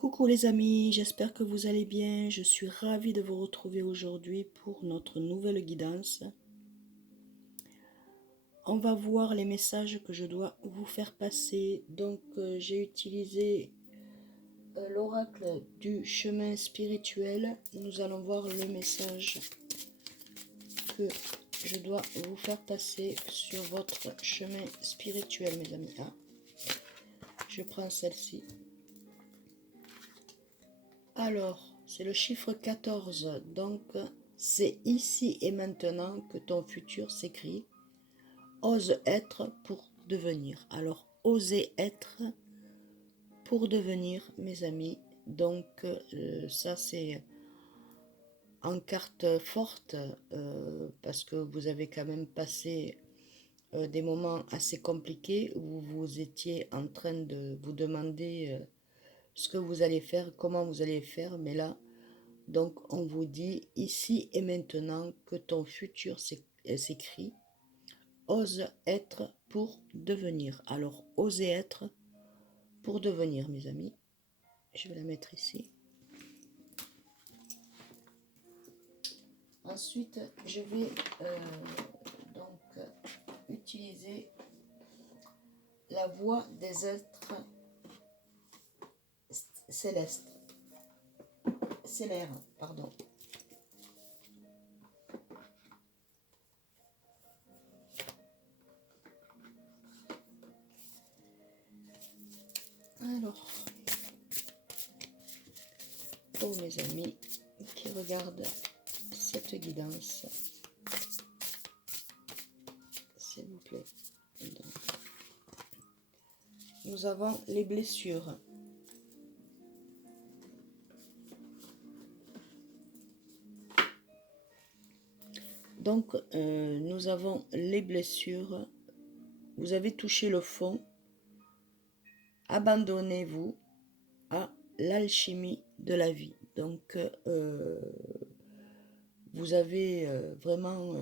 Coucou les amis, j'espère que vous allez bien. Je suis ravie de vous retrouver aujourd'hui pour notre nouvelle guidance. On va voir les messages que je dois vous faire passer. Donc j'ai utilisé l'oracle du chemin spirituel. Nous allons voir le message que je dois vous faire passer sur votre chemin spirituel, mes amis. Ah, je prends celle-ci. Alors, c'est le chiffre 14, donc c'est ici et maintenant que ton futur s'écrit. Ose être pour devenir. Alors, oser être pour devenir, mes amis. Donc, ça c'est en carte forte, parce que vous avez quand même passé des moments assez compliqués où vous étiez en train de vous demander ce que vous allez faire, comment vous allez faire, mais là, donc on vous dit ici et maintenant que ton futur s'écrit. Ose être pour devenir. Alors, osez être pour devenir, mes amis. Je vais la mettre ici. Ensuite, je vais donc utiliser la voix des êtres célestes. Célères, pardon. Alors, pour mes amis qui regardent cette guidance, s'il vous plaît. Donc, nous avons les blessures. Donc, nous avons les blessures. Vous avez touché le fond. Abandonnez-vous à l'alchimie de la vie. Donc, vous avez vraiment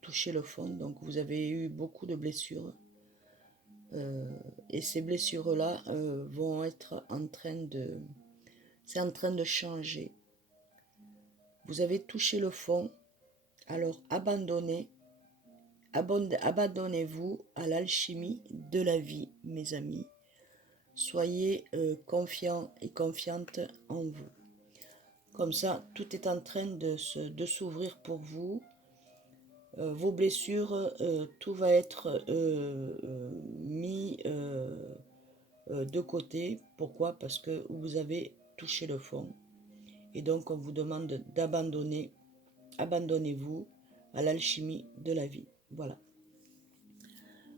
touché le fond. Donc, vous avez eu beaucoup de blessures. Et ces blessures-là vont être en train de... C'est en train de changer. Vous avez touché le fond. Alors, abandonnez-vous à l'alchimie de la vie, mes amis. Soyez confiants et confiantes en vous. Comme ça, tout est en train de s'ouvrir pour vous. Vos blessures, tout va être mis de côté. Pourquoi? Parce que vous avez touché le fond. Et donc, on vous demande d'abandonner. Abandonnez-vous à l'alchimie de la vie. Voilà.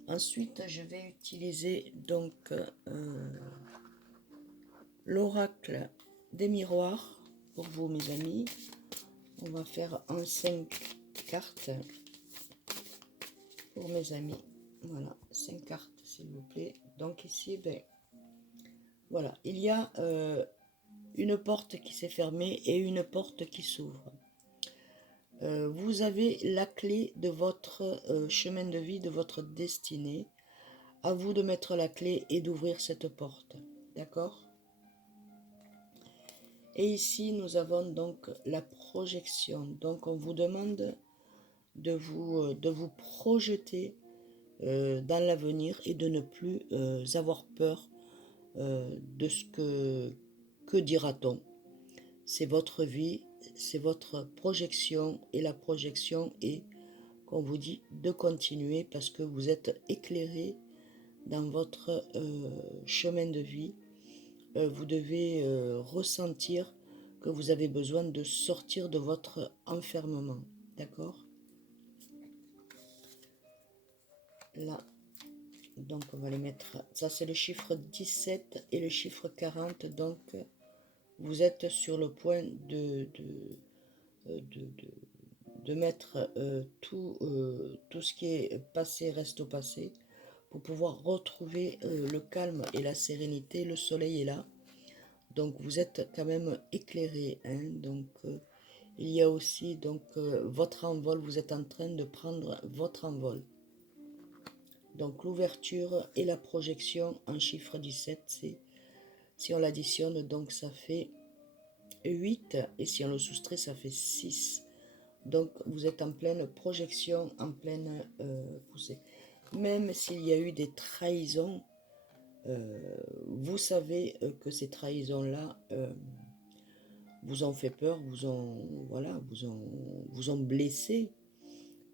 Ensuite, je vais utiliser donc l'oracle des miroirs pour vous, mes amis. On va faire en 5 cartes pour mes amis. Voilà, 5 cartes, s'il vous plaît. Donc ici, ben, voilà, il y a une porte qui s'est fermée et une porte qui s'ouvre. Vous avez la clé de votre chemin de vie, de votre destinée. À vous de mettre la clé et d'ouvrir cette porte. D'accord? Et ici, nous avons donc la projection. Donc, on vous demande de vous projeter dans l'avenir et de ne plus avoir peur de ce que dira-t-on. C'est votre vie, c'est votre projection et la projection est qu'on vous dit de continuer parce que vous êtes éclairé dans votre chemin de vie. Vous devez ressentir que vous avez besoin de sortir de votre enfermement. D'accord? Là, donc on va les mettre. Ça, c'est le chiffre 17 et le chiffre 40. Donc, vous êtes sur le point de mettre tout ce qui est passé reste au passé pour pouvoir retrouver le calme et la sérénité. Le soleil est là. Donc vous êtes quand même éclairé, hein, donc il y a aussi donc votre envol, vous êtes en train de prendre votre envol. Donc l'ouverture et la projection en chiffre 17, c'est Si on l'additionne, donc ça fait 8, et si on le soustrait, ça fait 6. Donc vous êtes en pleine projection, en pleine poussée. Même s'il y a eu des trahisons, vous savez que ces trahisons-là vous ont fait peur, voilà, vous ont blessé.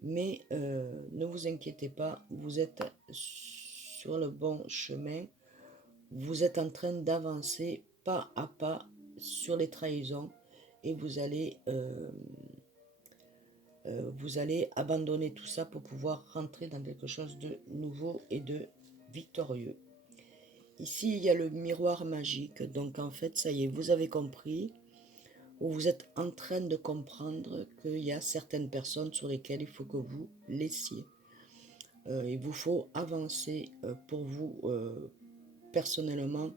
Mais ne vous inquiétez pas, vous êtes sur le bon chemin. Vous êtes en train d'avancer pas à pas sur les trahisons et vous allez abandonner tout ça pour pouvoir rentrer dans quelque chose de nouveau et de victorieux. Ici, il y a le miroir magique. Donc en fait, ça y est, vous avez compris, ou vous êtes en train de comprendre qu'il y a certaines personnes sur lesquelles il faut que vous laissiez. Il vous faut avancer pour vous personnellement,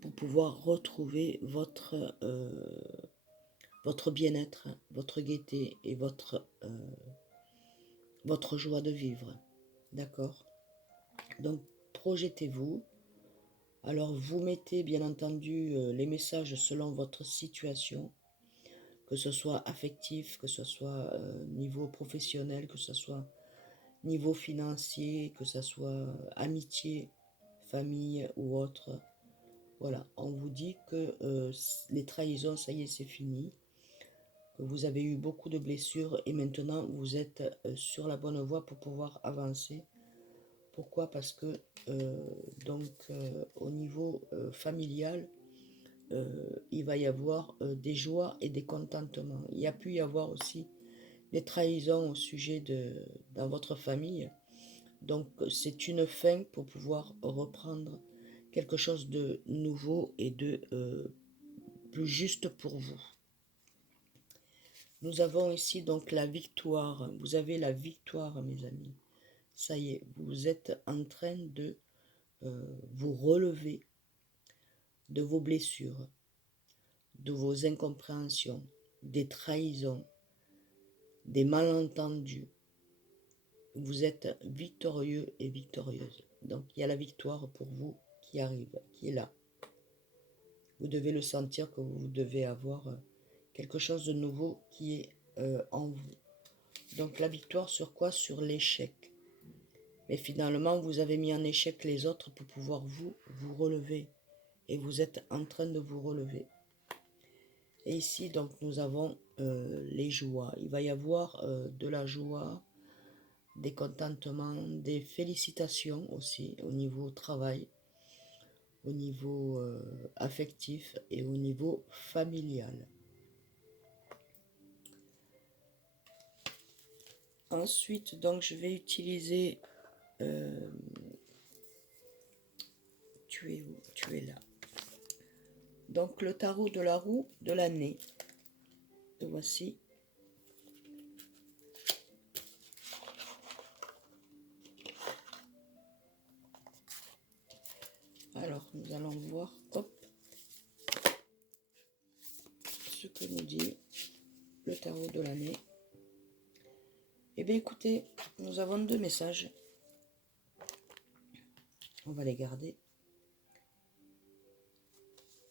pour pouvoir retrouver votre bien-être, votre gaieté et votre joie de vivre. D'accord? Donc, projetez-vous. Alors, vous mettez bien entendu les messages selon votre situation, que ce soit affectif, que ce soit niveau professionnel, que ce soit niveau financier, que ce soit amitié, famille ou autre. Voilà, on vous dit que les trahisons, ça y est, c'est fini. Que vous avez eu beaucoup de blessures et maintenant vous êtes sur la bonne voie pour pouvoir avancer. Pourquoi? Parce que au niveau familial, il va y avoir des joies et des contentements. Il y a pu y avoir aussi des trahisons au sujet dans votre famille. Donc c'est une fin pour pouvoir reprendre quelque chose de nouveau et de plus juste pour vous. Nous avons ici donc la victoire. Vous avez la victoire, mes amis. Ça y est, vous êtes en train de vous relever de vos blessures, de vos incompréhensions, des trahisons, des malentendus. Vous êtes victorieux et victorieuse. Donc il y a la victoire pour vous qui arrive, qui est là. Vous devez le sentir que vous devez avoir quelque chose de nouveau qui est en vous. Donc la victoire sur quoi? Sur l'échec. Mais finalement, vous avez mis en échec les autres pour pouvoir vous relever. Et vous êtes en train de vous relever. Et ici, donc, nous avons les joies. Il va y avoir de la joie, des contentements, des félicitations aussi au niveau travail, au niveau affectif et au niveau familial. Ensuite, donc, je vais utiliser... tu es où? Tu es là. Donc, le tarot de la roue de l'année. Le voici. Alors, nous allons voir, hop, ce que nous dit le tarot de l'année. Eh bien, écoutez, nous avons deux messages. On va les garder.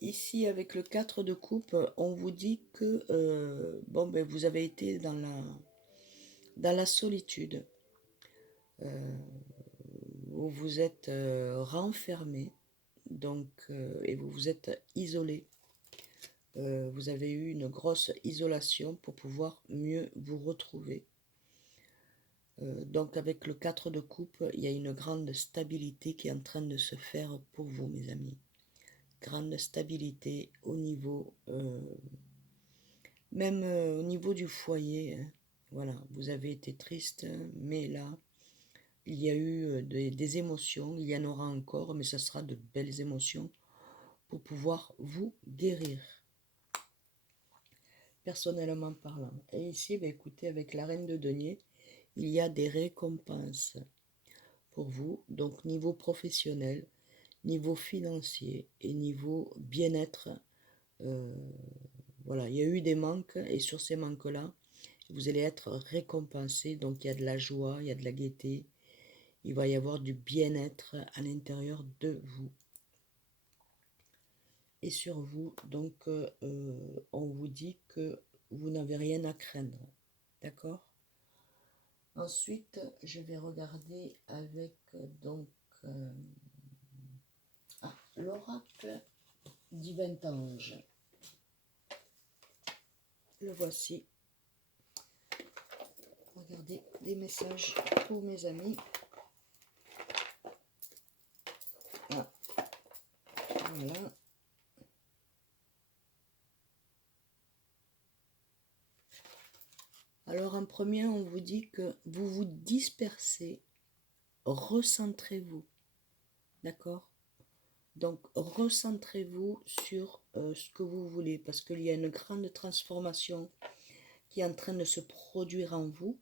Ici, avec le 4 de coupe, on vous dit que vous avez été dans la solitude. Vous vous êtes renfermé, donc, et vous vous êtes isolé. Vous avez eu une grosse isolation pour pouvoir mieux vous retrouver. Donc avec le 4 de coupe, il y a une grande stabilité qui est en train de se faire pour vous, mes amis. Grande stabilité au niveau, même au niveau du foyer. Hein. Voilà, vous avez été triste, mais là, il y a eu des émotions, il y en aura encore, mais ce sera de belles émotions pour pouvoir vous guérir, personnellement parlant. Et ici, écoutez, avec la reine de denier, il y a des récompenses pour vous, donc niveau professionnel, niveau financier et niveau bien-être. Voilà, il y a eu des manques et sur ces manques-là, vous allez être récompensé. Donc il y a de la joie, il y a de la gaieté, il va y avoir du bien-être à l'intérieur de vous. et sur vous. Donc, on vous dit que vous n'avez rien à craindre. D'accord? Ensuite, je vais regarder avec donc l'oracle Divin Ange. Le voici. Regardez des messages pour mes amis. Ah, voilà. Alors en premier, on vous dit que vous vous dispersez, recentrez-vous. D'accord? Donc recentrez-vous sur ce que vous voulez, parce qu'il y a une grande transformation qui est en train de se produire en vous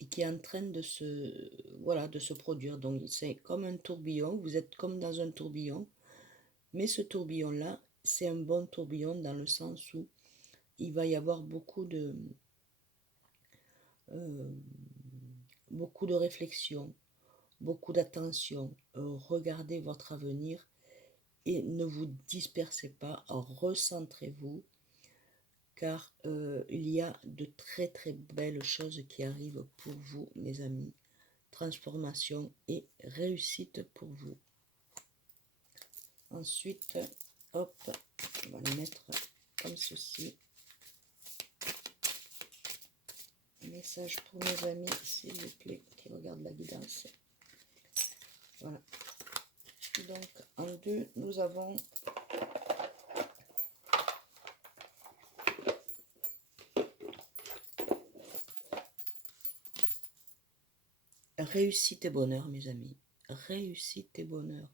et qui est en train de se produire. Donc c'est comme un tourbillon, vous êtes comme dans un tourbillon, mais ce tourbillon-là, c'est un bon tourbillon dans le sens où il va y avoir beaucoup de réflexion, beaucoup d'attention. Regardez votre avenir et ne vous dispersez pas, recentrez-vous, car il y a de très très belles choses qui arrivent pour vous, mes amis. Transformation et réussite pour vous. Ensuite, hop, on va le mettre comme ceci. Un message pour mes amis, s'il vous plaît, qui regardent la guidance. Voilà. Donc, en deux, nous avons réussite et bonheur, mes amis. Réussite et bonheur.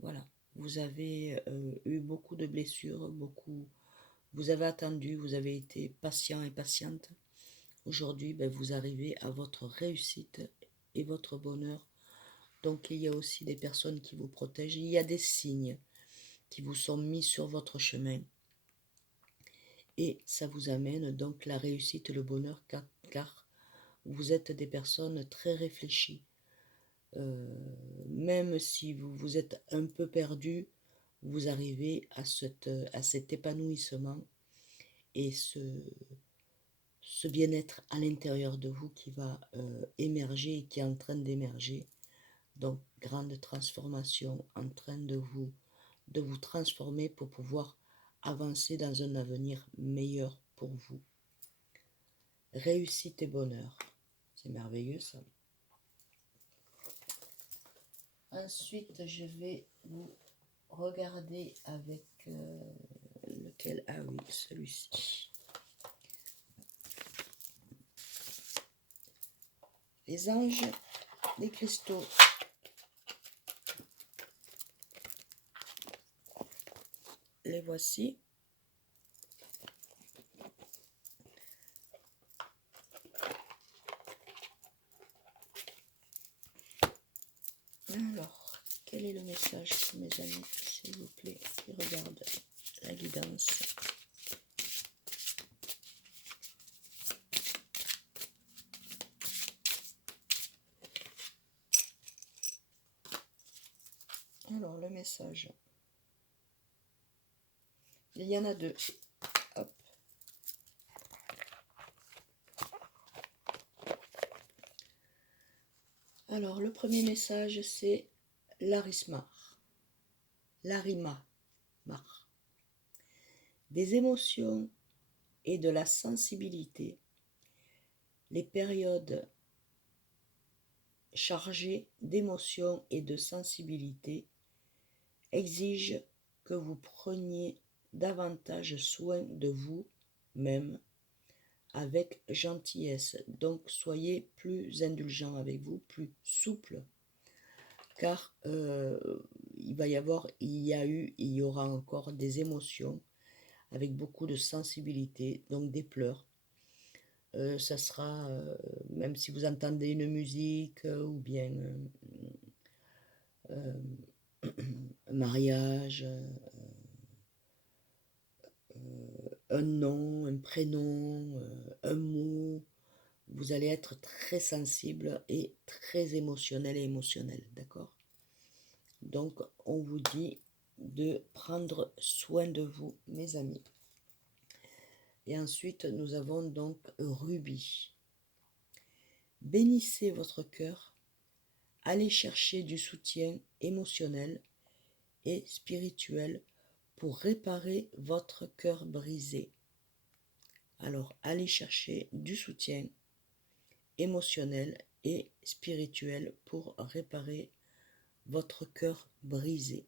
Voilà. Vous avez eu beaucoup de blessures, vous avez attendu, vous avez été patient et patiente. Aujourd'hui, vous arrivez à votre réussite et votre bonheur. Donc, il y a aussi des personnes qui vous protègent. Il y a des signes qui vous sont mis sur votre chemin. Et ça vous amène donc la réussite et le bonheur, car vous êtes des personnes très réfléchies. Même si vous êtes un peu perdu, vous arrivez à cet épanouissement et ce bien-être à l'intérieur de vous qui va émerger et qui est en train d'émerger. Donc, grande transformation en train de vous transformer pour pouvoir avancer dans un avenir meilleur pour vous. Réussite et bonheur. C'est merveilleux ça. Ensuite, je vais vous regarder avec lequel? Ah oui, celui-ci. Les anges des cristaux. Les voici. Alors, quel est le message pour mes amis, s'il vous plaît, qui regardent la guidance? Alors, le message. Il y en a deux. Hop. Alors, le premier message, c'est Larismar. Larimar. Des émotions et de la sensibilité. Les périodes chargées d'émotions et de sensibilité exigent que vous preniez davantage soin de vous-même avec gentillesse. Donc soyez plus indulgent avec vous, plus souple, car il y aura encore des émotions avec beaucoup de sensibilité, donc des pleurs. Ça sera, même si vous entendez une musique ou bien un mariage, un nom, un prénom, un mot, vous allez être très sensible et très émotionnel, d'accord? Donc, on vous dit de prendre soin de vous, mes amis. Et ensuite, nous avons donc Rubis. Bénissez votre cœur, allez chercher du soutien émotionnel et spirituel pour réparer votre cœur brisé. Alors, allez chercher du soutien émotionnel et spirituel pour réparer votre cœur brisé.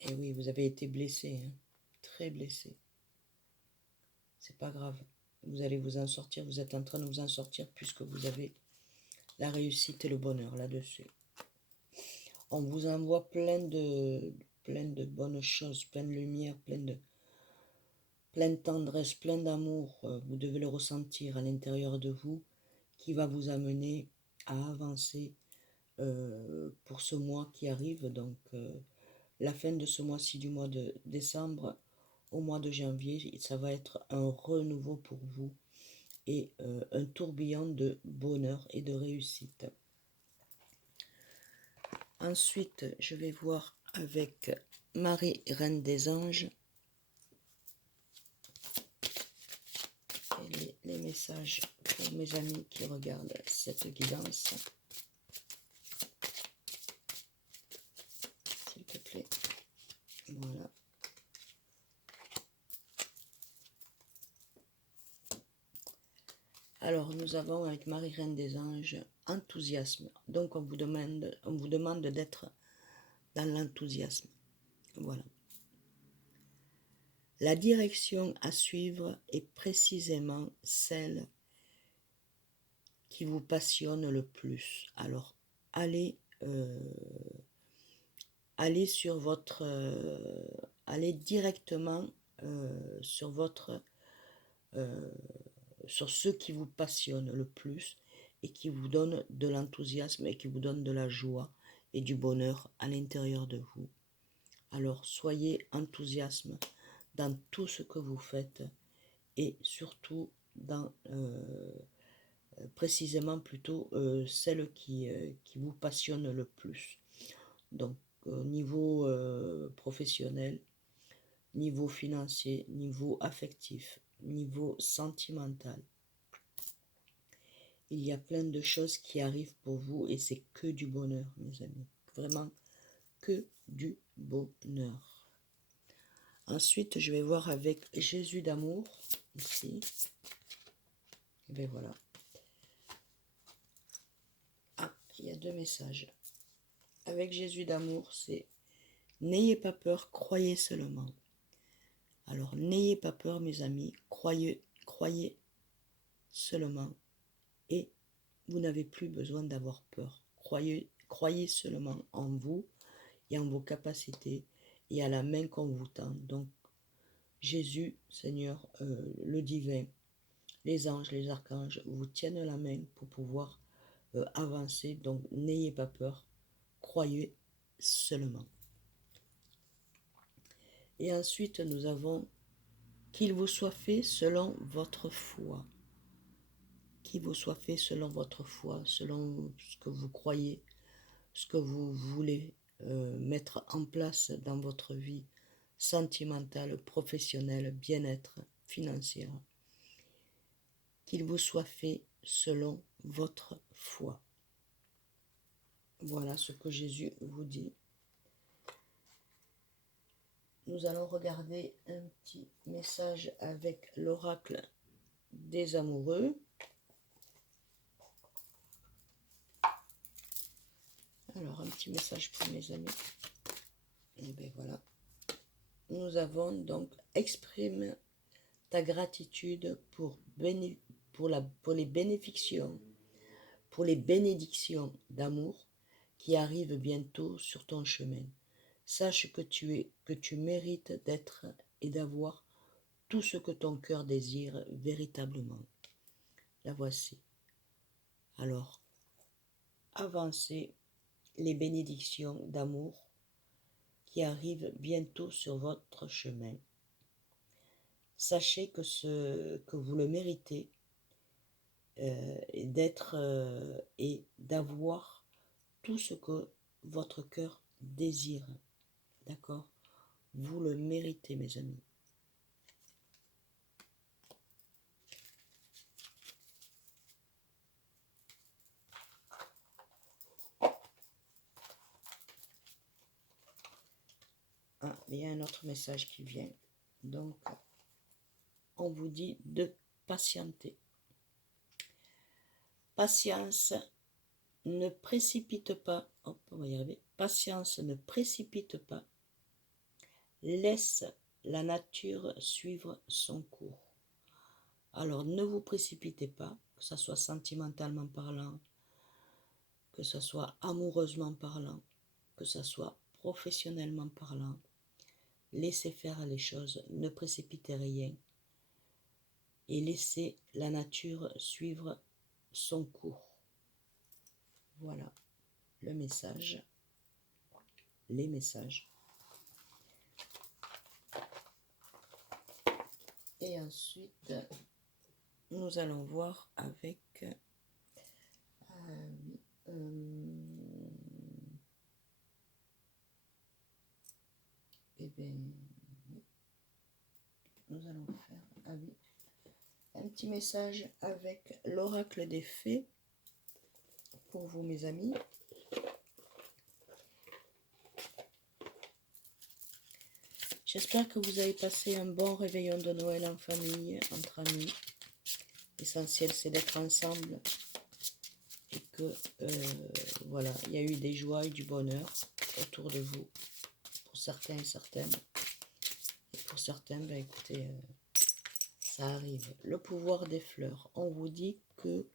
Et oui, vous avez été blessé, hein, très blessé. C'est pas grave. Vous allez vous en sortir, vous êtes en train de vous en sortir puisque vous avez la réussite et le bonheur là-dessus. On vous envoie plein de bonnes choses, plein de lumière, plein de tendresse, plein d'amour. Vous devez le ressentir à l'intérieur de vous qui va vous amener à avancer pour ce mois qui arrive. Donc, la fin de ce mois-ci, du mois de décembre au mois de janvier, ça va être un renouveau pour vous et un tourbillon de bonheur et de réussite. Ensuite, je vais voir avec Marie, Reine des Anges, et les messages pour mes amis qui regardent cette guidance. S'il te plaît. Voilà. Alors, nous avons avec Marie, Reine des Anges, enthousiasme. Donc, on vous demande d'être dans l'enthousiasme. Voilà. La direction à suivre est précisément celle qui vous passionne le plus. Alors, allez sur votre... allez directement sur votre... sur ce qui vous passionne le plus et qui vous donne de l'enthousiasme et qui vous donne de la joie et du bonheur à l'intérieur de vous. Alors, soyez enthousiasme dans tout ce que vous faites et surtout dans précisément plutôt celle qui vous passionne le plus. Donc, au niveau professionnel, niveau financier, niveau affectif, niveau sentimental. Il y a plein de choses qui arrivent pour vous et c'est que du bonheur, mes amis. Vraiment que du bonheur. Ensuite, je vais voir avec Jésus d'amour, ici. Et bien voilà. Ah, il y a deux messages. Avec Jésus d'amour, c'est « N'ayez pas peur, croyez seulement ». Alors, n'ayez pas peur, mes amis, croyez seulement. Et vous n'avez plus besoin d'avoir peur. Croyez seulement en vous et en vos capacités et à la main qu'on vous tend. Donc, Jésus, Seigneur, le divin, les anges, les archanges vous tiennent la main pour pouvoir avancer. Donc, n'ayez pas peur, croyez seulement. Et ensuite, nous avons « Qu'il vous soit fait selon votre foi ». Qu'il vous soit fait selon votre foi, selon ce que vous croyez, ce que vous voulez mettre en place dans votre vie sentimentale, professionnelle, bien-être, financière. Qu'il vous soit fait selon votre foi. Voilà ce que Jésus vous dit. Nous allons regarder un petit message avec l'oracle des amoureux. Alors, un petit message pour mes amis. Et bien voilà. Nous avons donc « Exprime ta gratitude pour les bénédictions d'amour qui arrivent bientôt sur ton chemin. Sache que tu mérites d'être et d'avoir tout ce que ton cœur désire véritablement. » La voici. Alors, avancez les bénédictions d'amour qui arrivent bientôt sur votre chemin. Sachez que vous le méritez d'être et d'avoir tout ce que votre cœur désire. D'accord? Vous le méritez, mes amis. Ah, il y a un autre message qui vient. Donc, on vous dit de patienter. Patience, ne précipite pas. Hop, on va y arriver. Patience, ne précipite pas. Laisse la nature suivre son cours. Alors, ne vous précipitez pas, que ce soit sentimentalement parlant, que ce soit amoureusement parlant, que ce soit professionnellement parlant. Laissez faire les choses, ne précipitez rien et laissez la nature suivre son cours. Voilà le message, les messages. Et ensuite, nous allons voir avec eh bien, nous allons faire un petit message avec l'oracle des fées pour vous, mes amis. J'espère que vous avez passé un bon réveillon de Noël en famille, entre amis. L'essentiel, c'est d'être ensemble et que, voilà, il y a eu des joies et du bonheur autour de vous, pour certains et certaines. Et pour certains, ben, écoutez, ça arrive. Le pouvoir des fleurs. On vous dit que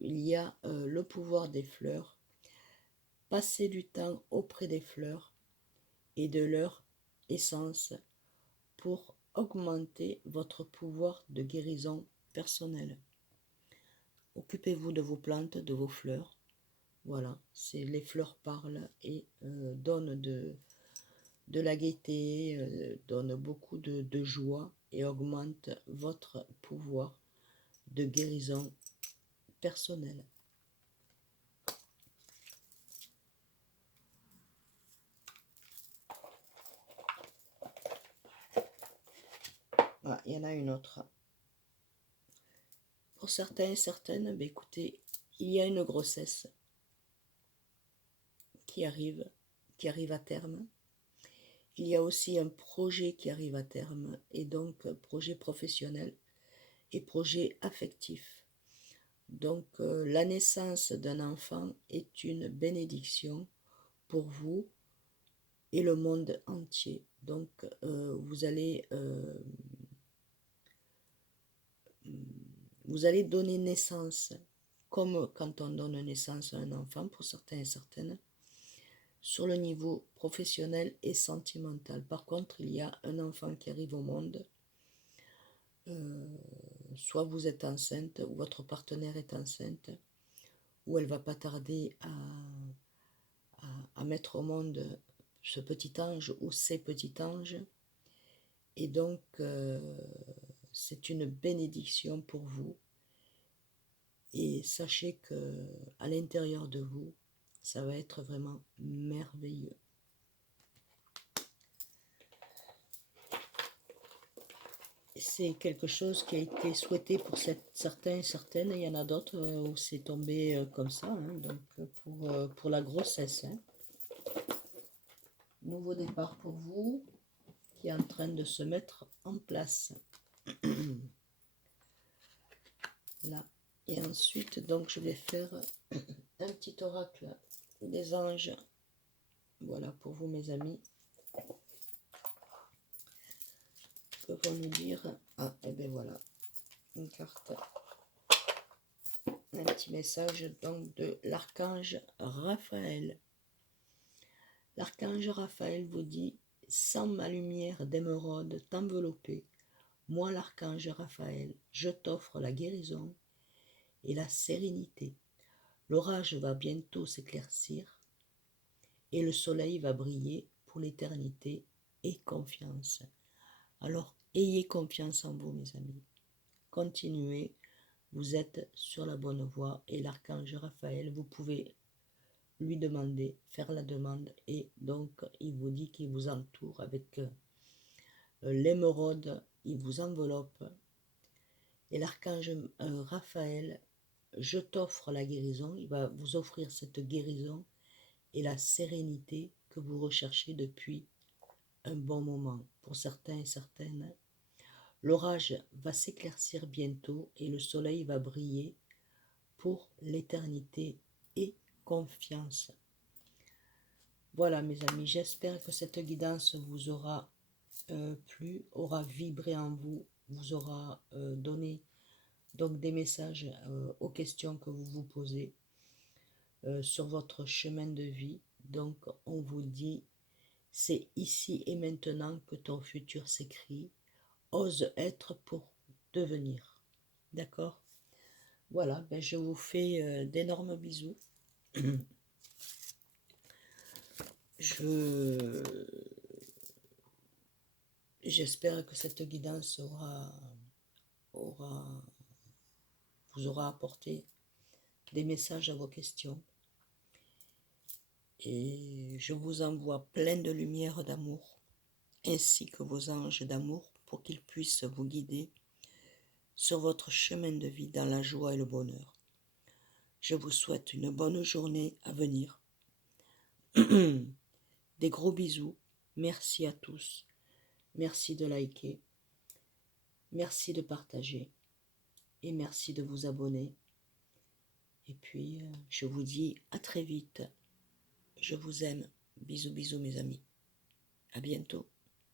il y a le pouvoir des fleurs. Passez du temps auprès des fleurs et de leur essence pour augmenter votre pouvoir de guérison personnelle. Occupez-vous de vos plantes, de vos fleurs. Voilà, c'est les fleurs parlent et donnent de la gaieté, donnent beaucoup de joie et augmentent votre pouvoir de guérison personnelle. Ah, il y en a une autre. Pour certains et certaines, ben écoutez, il y a une grossesse qui arrive à terme. Il y a aussi un projet qui arrive à terme, et donc projet professionnel et projet affectif. Donc la naissance d'un enfant est une bénédiction pour vous et le monde entier. Donc vous allez donner naissance, comme quand on donne naissance à un enfant pour certains et certaines, sur le niveau professionnel et sentimental. Par contre, il y a un enfant qui arrive au monde, soit vous êtes enceinte, ou votre partenaire est enceinte, ou elle va pas tarder à mettre au monde ce petit ange ou ces petits anges. Et donc, c'est une bénédiction pour vous. Et sachez que à l'intérieur de vous, ça va être vraiment merveilleux. C'est quelque chose qui a été souhaité pour certains et certaines. Il y en a d'autres où c'est tombé comme ça, hein, donc pour la grossesse. Hein. Nouveau départ pour vous, qui est en train de se mettre en place. Là. Et ensuite, donc, je vais faire un petit oracle des anges. Voilà pour vous, mes amis. Que vont nous dire? Ah, et bien voilà, une carte. Un petit message donc de l'archange Raphaël. L'archange Raphaël vous dit: sans ma lumière d'émeraude t'envelopper, moi l'archange Raphaël, je t'offre la guérison et la sérénité. L'orage va bientôt s'éclaircir et le soleil va briller pour l'éternité. Et confiance. Alors ayez confiance en vous, mes amis. Continuez vous êtes sur la bonne voie et l'archange Raphaël, vous pouvez lui demander, faire la demande et donc il vous dit qu'il vous entoure avec l'émeraude, il vous enveloppe et l'archange Raphaël, je t'offre la guérison, il va vous offrir cette guérison et la sérénité que vous recherchez depuis un bon moment. Pour certains et certaines, l'orage va s'éclaircir bientôt et le soleil va briller pour l'éternité et confiance. Voilà mes amis, j'espère que cette guidance vous aura plu, aura vibré en vous, vous aura donné donc des messages aux questions que vous vous posez sur votre chemin de vie. Donc on vous dit, c'est ici et maintenant que ton futur s'écrit, ose être pour devenir. D'accord? Voilà, ben je vous fais d'énormes bisous. J'espère que cette guidance vous aura apporté des messages à vos questions. Et je vous envoie plein de lumière d'amour, ainsi que vos anges d'amour, pour qu'ils puissent vous guider sur votre chemin de vie dans la joie et le bonheur. Je vous souhaite une bonne journée à venir. Des gros bisous. Merci à tous. Merci de liker. Merci de partager. Et merci de vous abonner. Et puis, je vous dis à très vite. Je vous aime. Bisous, bisous mes amis. À bientôt.